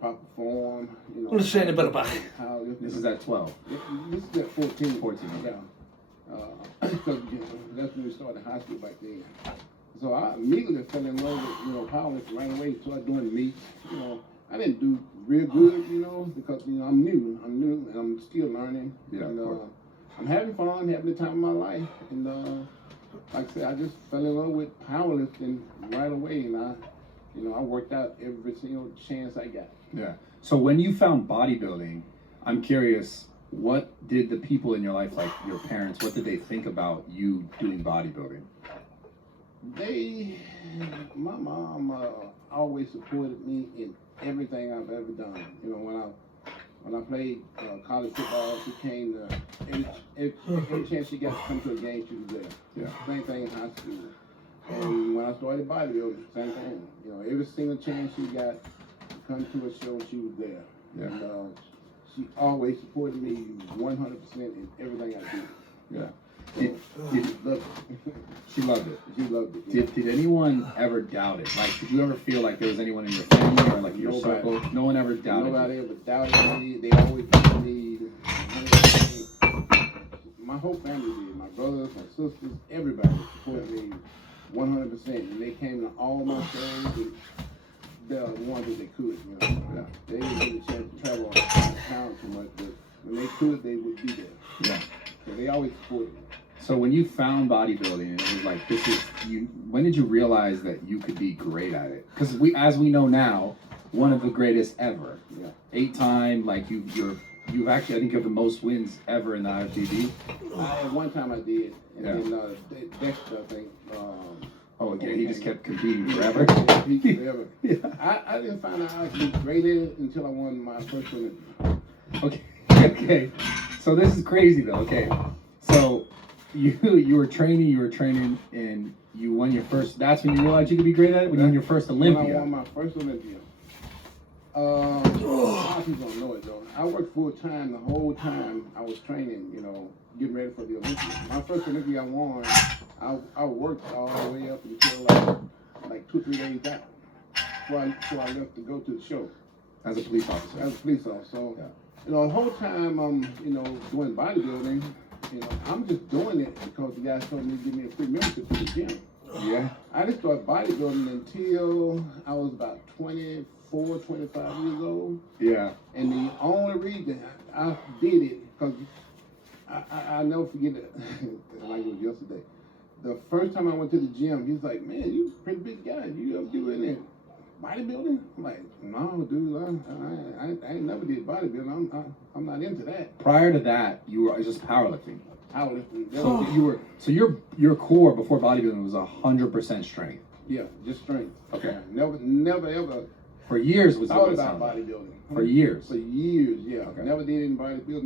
proper form. You know, Let's say a bit about how This is at 12. This is at 14. 14, okay. Yeah. Because that's when we started high school back then. So I immediately fell in love with, powerlifting right away. Started doing meets. I didn't do real good, because, I'm new, and I'm still learning. Yeah, And I'm having fun, having the time of my life. And like I said, I just fell in love with powerlifting right away. And I worked out every single chance I got. Yeah. So when you found bodybuilding, I'm curious, what did the people in your life, like your parents, what did they think about you doing bodybuilding? My mom always supported me in everything I've ever done. When I played college football, she came to every chance she got to come to a game, she was there. Yeah. Same thing in high school. And when I started bodybuilding, same thing. Every single chance she got to come to a show, she was there. Yeah. And she always supported me 100% in everything I did. Yeah. She loved it. She loved it. Yeah. Did anyone ever doubt it? Like, did you ever feel like there was anyone in your family or like your Nobody. circle? No one ever doubted Nobody you? ever doubted me. They always gave me 100%. My whole family did. My brothers, my sisters, everybody supported me 100%. And they came to all my shows. And they're the ones that they could. Yeah. They didn't get a chance to travel out of town too much, but when they could, they would be there. Yeah. So they always supported me. So when you found bodybuilding, and it was like, this is you. When did you realize that you could be great at it? Because as we know now, one of the greatest ever. Yeah. 8-time, like you've actually, I think you have the most wins ever in the IFBB. At one time I did, and Yeah. then Dexter, I think. Oh, okay. He just kept competing forever. Forever. Yeah. I didn't find out I was great at it until I won my first Olympic. Okay. Okay. So this is crazy though. Okay. So you were training, and you won your first. That's when you realized you could be great at it. When you won your first Olympia. When I won my first Olympia. A lot of people don't know it though. I worked full time the whole time I was training. Getting ready for the Olympics. My first Olympia I won. I worked all the way up until like 2-3 days out. Before I left to go to the show. As a police officer. As a police officer. So, Yeah. the whole time I'm, doing bodybuilding, I'm just doing it because the guys told me to give me a free membership to the gym. Yeah. I didn't start bodybuilding until I was about 24, 25 years old. Yeah. And the only reason I did it, because I never forget it, like it was yesterday. The first time I went to the gym, he's like, man, you a pretty big guy. You ever do any bodybuilding? I'm like, no, dude, I ain't never did bodybuilding. I'm not into that. Prior to that, you were just powerlifting. Powerlifting. So your core before bodybuilding was 100% strength. Yeah, just strength. Okay. Never ever For years was thought what it about sounded like. bodybuilding. For years. For years, yeah. Okay. Never did any bodybuilding.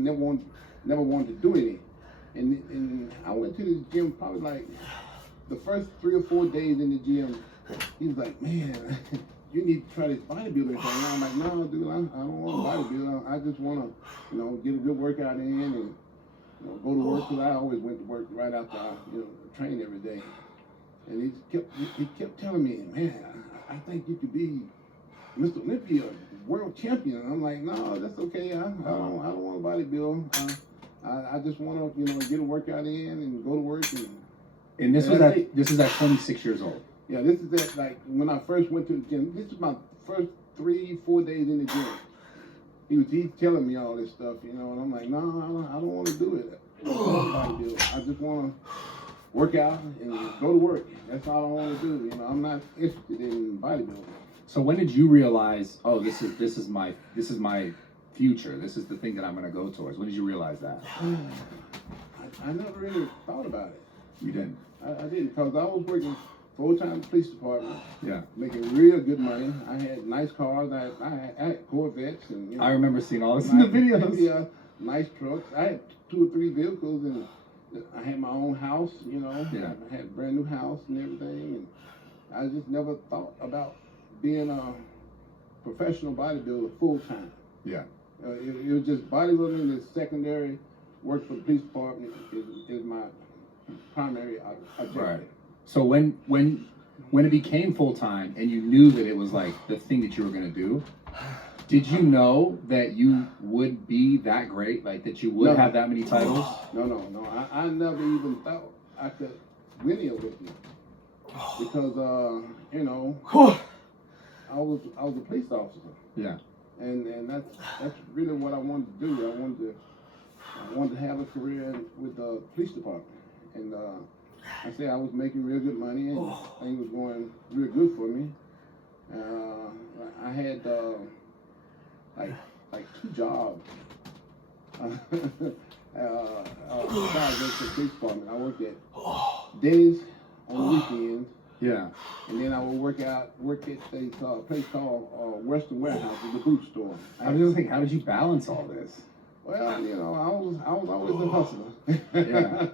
Never wanted to do any. And I went to the gym probably like the first 3 or 4 days in the gym. He was like, man, you need to try this bodybuilding thing. And I'm like, no, dude, I don't want to bodybuild. I just want to, get a good workout in and go to work. Because I always went to work right after I, train every day. And he kept telling me, man, I think you could be Mr. Olympia, world champion. And I'm like, no, that's okay. I don't want to bodybuild. I just want to, get a workout in and go to work. And this was at 26 years old. Yeah, this is at, like, when I first went to the gym. This is my first 3-4 days in the gym. He's telling me all this stuff, and I'm like, no, I don't want to do it. I don't want to bodybuild. I just want to work out and go to work. That's all I want to do. I'm not interested in bodybuilding. So when did you realize, oh, this is my future. This is the thing that I'm going to go towards. When did you realize that? I never really thought about it. You didn't. I didn't, because I was working full-time in the police department. Yeah. Making real good money. I had nice cars. I had Corvettes. And, I remember seeing all this in the videos. Yeah, nice trucks. I had 2 or 3 vehicles, and I had my own house, Yeah. I had a brand new house and everything. And I just never thought about being a professional bodybuilder full-time. Yeah. It was just bodybuilding is secondary. Work for the police department is my primary objective. Right. So when it became full time and you knew that it was like the thing that you were gonna do, Did you know that you would be that great? Like that you would have that many titles? No. I never even thought I could win the Olympics because you know I was a police officer. Yeah. And that's really what I wanted to do. I wanted to have a career with the police department, and I say I was making real good money, and things was going real good for me. I had like 2 jobs. Besides working for the police department, I worked at Denny's on the weekends. Yeah. And then I would work at a place called Western Warehouse, the boot store. I was just thinking, how did you balance all this? Well, you know, I was always a hustler. Yeah.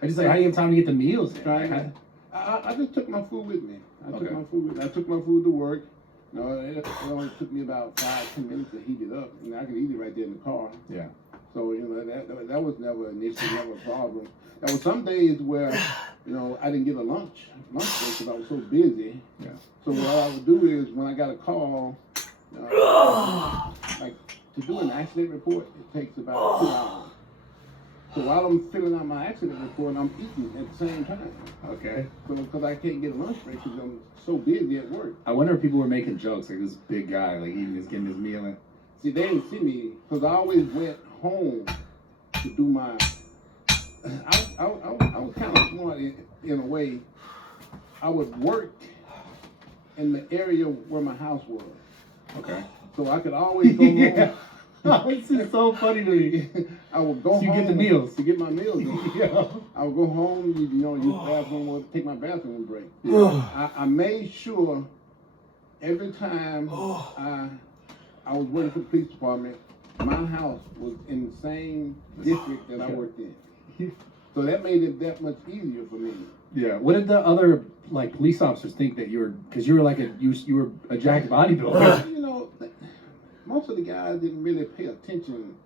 I just like, how do you have time to get the meals in? I just took my food with me. I took my food to work. You know, it only took me about 5-10 minutes to heat it up, and I could eat it right there in the car. Yeah. So you know that was never an issue, never a problem. There were some days where, you know, I didn't get a lunch break because I was so busy. Yeah. So what I would do is when I got a call, like to do an accident report, it takes about 2 hours. So while I'm filling out my accident report, I'm eating at the same time. Okay. So because I can't get a lunch break because I'm so busy at work. I wonder if people were making jokes like this big guy, like getting his meal in. See, they didn't see me because I always went home to do my. I was kind of smart in a way. I would work in the area where my house was. Okay. So I could always go home. This is so funny to me. I would go home. You get the meals. To get my meals in. Yeah. I would go home, use the bathroom, or take my bathroom break. Yeah. I made sure every time I was working for the police department, my house was in the same district that I worked in. So that made it that much easier for me. Yeah. What did the other police officers think that you were? Because you were you were a jack bodybuilder. You know, most of the guys didn't really pay attention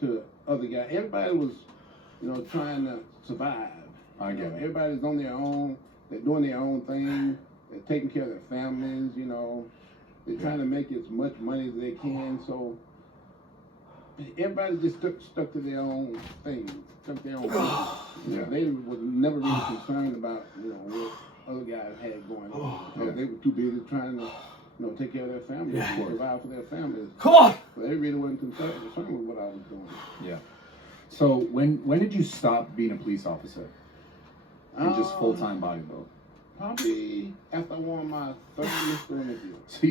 to other guys. Everybody was, you know, trying to survive. I get it. Everybody's on their own. They're doing their own thing. They're taking care of their families. You know, they're trying to make as much money as they can. So everybody just stuck to their own thing, stuck to their own thing. Yeah. They was never really concerned about, you know, what other guys had going on. They were too busy trying to, you know, take care of their families, and provide for their families. Come on. So they really wasn't concerned with what I was doing. Yeah. So when did you stop being a police officer and just full-time bodybuilder? Probably after I won my third Mr. Olympia. So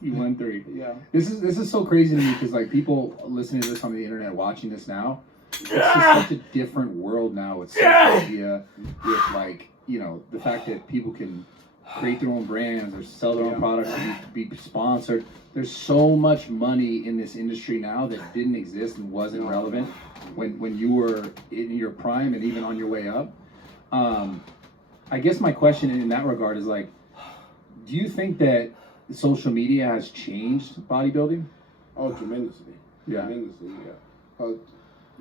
you won 3. Yeah. This is so crazy to me because like people listening to this on the internet, watching this now, it's just such a different world now with social media, with like, you know, the fact that people can create their own brands or sell their own products or be sponsored. There's so much money in this industry now that didn't exist and wasn't relevant when you were in your prime and even on your way up. I guess my question in that regard is like, do you think that social media has changed bodybuilding? Oh, tremendously. Yeah. Tremendously, yeah. Because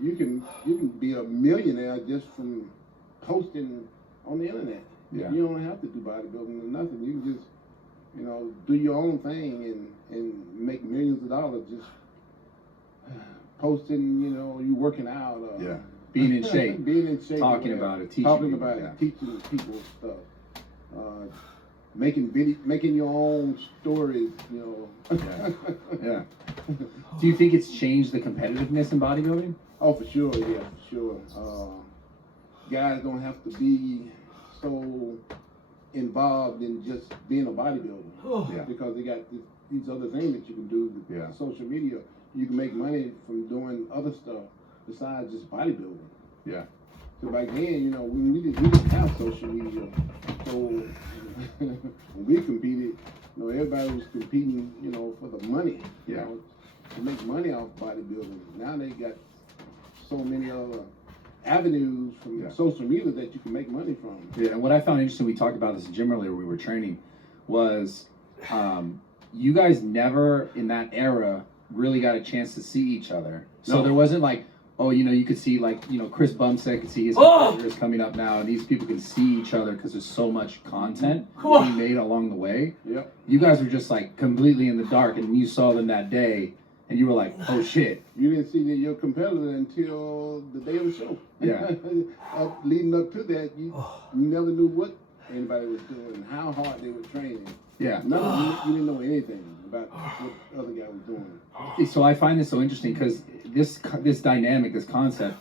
you can be a millionaire just from posting on the internet. Yeah. You don't have to do bodybuilding or nothing. You can just, you know, do your own thing and make millions of dollars just posting, you know, you working out. Yeah. Being in shape. Being in shape. Talking about it, teaching Talking people, about it, teaching people stuff. Making your own stories, you know. Yeah. Do you think it's changed the competitiveness in bodybuilding? Oh, for sure, yeah, for sure. Guys don't have to be so involved in just being a bodybuilder because they got these other things that you can do with social media. You can make money from doing other stuff besides just bodybuilding. Yeah. So back then, you know, we didn't have social media. So when we competed, you know, everybody was competing, you know, for the money. You know, to make money off bodybuilding. Now they got so many other avenues from social media that you can make money from. Yeah, and what I found interesting, we talked about this in gym earlier, we were training, was you guys never in that era really got a chance to see each other. So there wasn't like, oh, you could see like, Chris Bumstead could see his competitors coming up now, and these people can see each other because there's so much content being made along the way. Yep. You guys were just like completely in the dark, and you saw them that day, and you were like, oh shit. You didn't see your competitor until the day of the show. Yeah. Leading up to that, you never knew what anybody was doing, how hard they were training. Yeah. You didn't know anything about what the other guy was doing. So I find this so interesting because this dynamic, this concept,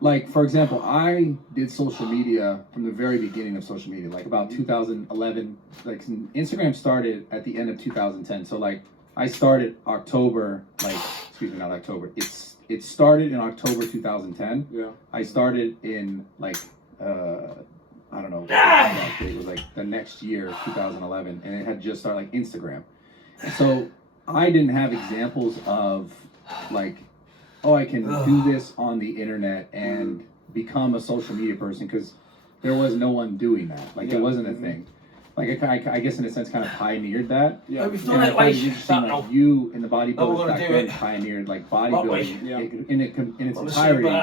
like, for example, I did social media from the very beginning of social media, like about 2011. Like, Instagram started at the end of 2010. So, like, I started October, not October. It started in October 2010. Yeah. I started in, like, I don't know, it was like the next year, 2011, and it had just started, like, Instagram. So I didn't have examples of, like, oh, I can do this on the internet and become a social media person, because there was no one doing that. Like, it wasn't a thing. Like, I guess in a sense kind of pioneered that. Yeah. And I find it interesting, like, you in the bodybuilders back then pioneered, like, bodybuilding in its entirety.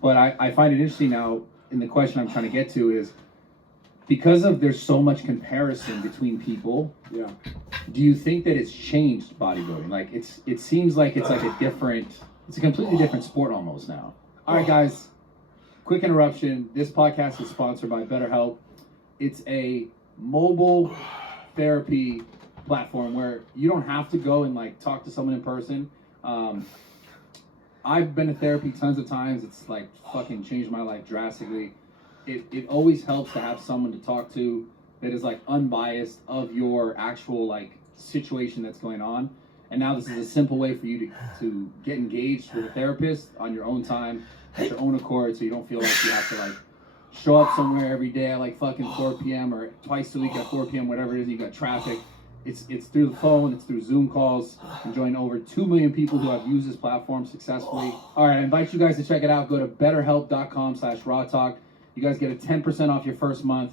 But I find it interesting now, and the question I'm trying to get to is, because there's so much comparison between people, do you think that it's changed bodybuilding? Like, it seems like it's like it's a completely different sport almost now. All right, guys, quick interruption. This podcast is sponsored by BetterHelp. It's a mobile therapy platform where you don't have to go and, like, talk to someone in person. I've been to therapy tons of times. It's like fucking changed my life drastically. It always helps to have someone to talk to that is, like, unbiased of your actual, like, situation that's going on. And now this is a simple way for you to get engaged with a therapist on your own time, at your own accord, so you don't feel like you have to, like, show up somewhere every day at, like, fucking 4 p.m. or twice a week at 4 p.m., whatever it is, you got traffic. It's through the phone, it's through Zoom calls. I'm joining over 2 million people who have used this platform successfully. All right, I invite you guys to check it out. Go to betterhelp.com/rawtalk. You guys get a 10% off your first month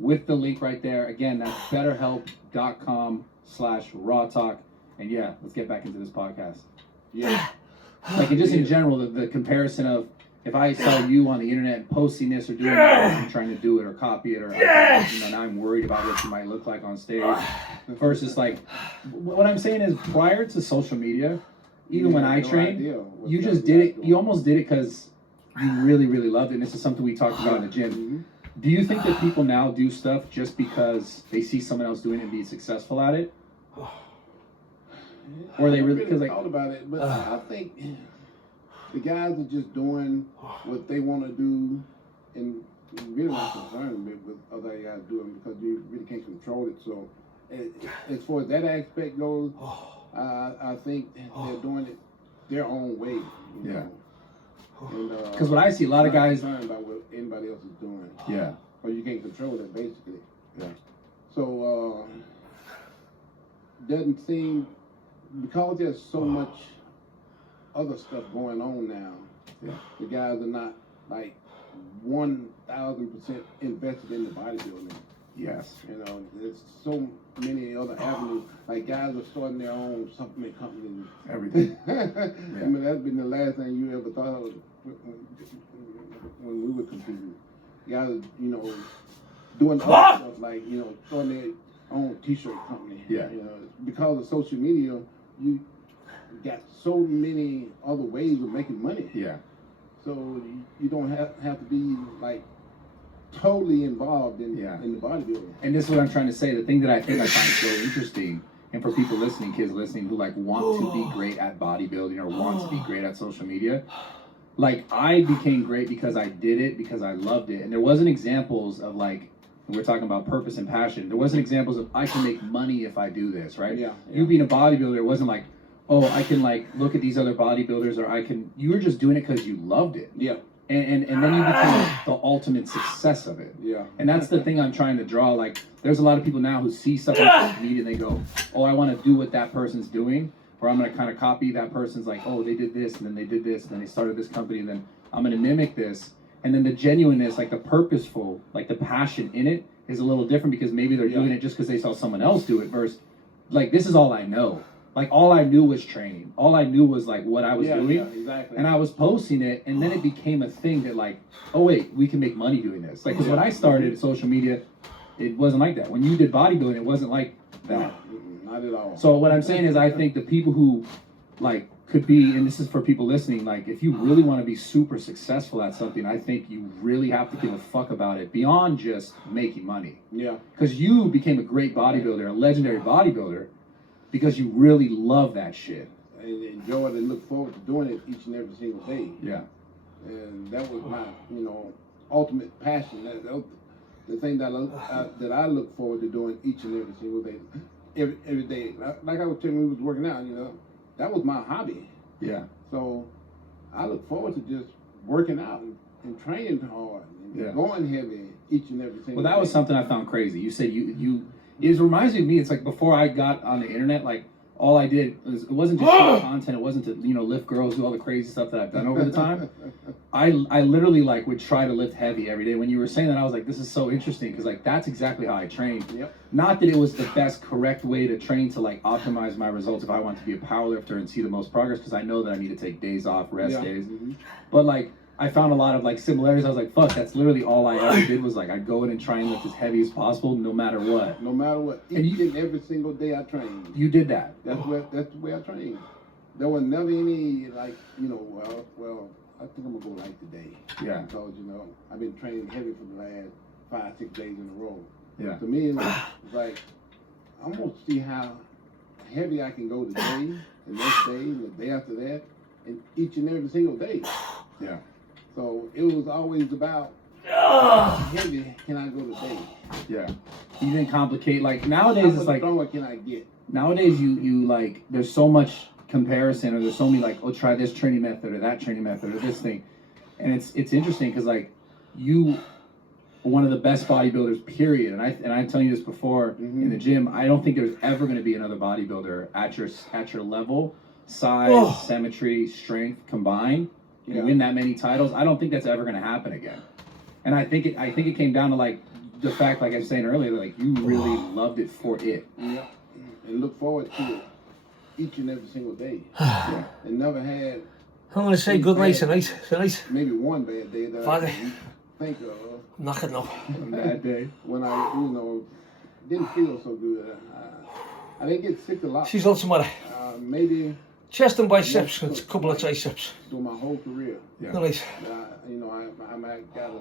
with the link right there. Again, that's betterhelp.com/rawtalk. And yeah, let's get back into this podcast. Yeah. Like, and just in general, the comparison of, if I saw you on the internet posting this or doing that, and trying to do it or copy it, or now I'm worried about what you might look like on stage, versus, like, what I'm saying is, prior to social media, even when I trained, you just did it. You almost did it because you really, really loved it. And this is something we talked about in the gym. Do you think that people now do stuff just because they see someone else doing it and be successful at it? Or they really, because, like, thought about it, but I think the guys are just doing what they want to do, and really not concerned with other guys doing, because you really can't control it. So, as far as that aspect goes, I think they're doing it their own way. You know? Because what I see, a lot of guys concerned about what anybody else is doing. Yeah. Or you can't control it, basically. Yeah. So, doesn't seem, because there's so much other stuff going on now, the guys are not, like, 1,000% invested in the bodybuilding. Yes. You know, there's so many other avenues. Like, guys are starting their own supplement companies. Everything. I mean, that's been the last thing you ever thought of when we were competing. Guys, doing other stuff, like, starting their own t-shirt company. Yeah. Because of social media, you got so many other ways of making money. Yeah. So you don't have to be, like, totally involved in the bodybuilding. And this is what I'm trying to say. The thing that I think I find so interesting, and for people listening, kids listening, who, like, want to be great at bodybuilding or want to be great at social media, like, I became great because I did it, because I loved it. And there wasn't examples of, like, we're talking about purpose and passion. There wasn't examples of, I can make money if I do this, right? Yeah. You being a bodybuilder, it wasn't like, oh, I can, like, look at these other bodybuilders, or you were just doing it because you loved it. Yeah. And then you become the ultimate success of it. Yeah. And that's the thing I'm trying to draw. Like, there's a lot of people now who see stuff on social media and they go, oh, I want to do what that person's doing, or I'm going to kind of copy that person's, like, oh, they did this, and then they did this, and then they started this company, and then I'm going to mimic this. And then the genuineness, like the purposeful, like the passion in it is a little different, because maybe they're doing it just because they saw someone else do it, versus, like, this is all I know. Like all I knew was training. All I knew was like what I was doing. Yeah, exactly. And I was posting it, and then it became a thing that like, oh wait, we can make money doing this. Like, because when I started social media, it wasn't like that. When you did bodybuilding, it wasn't like that. Not at all. So what I'm saying is, I think the people who like could be, and this is for people listening, like if you really want to be super successful at something, I think you really have to give a fuck about it beyond just making money. Yeah. Because you became a great bodybuilder, a legendary bodybuilder, because you really love that shit. And enjoy it and look forward to doing it each and every single day. Yeah. And that was my, ultimate passion. That the thing that I look forward to doing each and every single day. Every day. Like I was telling you, we was working out, that was my hobby. Yeah. So I look forward to just working out and training hard and going heavy each and every single day. Well, that was something I found crazy. You said it reminds me of me. It's like before I got on the internet, like all I did was, it wasn't just show content. It wasn't to, lift girls, do all the crazy stuff that I've done over the time. I literally like would try to lift heavy every day. When you were saying that, I was like, this is so interesting because like that's exactly how I trained. Yep. Not that it was the best correct way to train to like optimize my results if I want to be a powerlifter and see the most progress, because I know that I need to take days off, rest days. Mm-hmm. But like I found a lot of like similarities. I was like, fuck, that's literally all I ever did was like I'd go in and try and lift as heavy as possible no matter what. No matter what. Each and every single day I trained. You did that. That's the way I trained. There was never any like, well, I think I'm gonna go light today. Yeah. Because, I've been training heavy for the last 5-6 days in a row. Yeah. To me, it's like I'm gonna see how heavy I can go today, the next day, and the day after that, and each and every single day. Yeah. So it was always about how heavy can I go today? Yeah. You didn't complicate, like nowadays it's like what can I get? Nowadays you like there's so much comparison, or there's so many like, oh, try this training method or that training method or this thing. And it's interesting because like you are one of the best bodybuilders, period. And I'm telling you this before in the gym, I don't think there's ever gonna be another bodybuilder at your level, size, symmetry, strength combined. You win that many titles, I don't think that's ever going to happen again. And I think it came down to like the fact, like I was saying earlier, like you really loved it for it. Yeah, and look forward to it each and every single day. And never had. I'm going to say good night tonight. Maybe one bad day that I can think of. I'm not getting up. One bad day. When I, didn't feel so good. I didn't get sick a lot. She's on tomorrow. Maybe. Chest and biceps, and a couple of triceps. Through my whole career. Yeah. Nice. I might got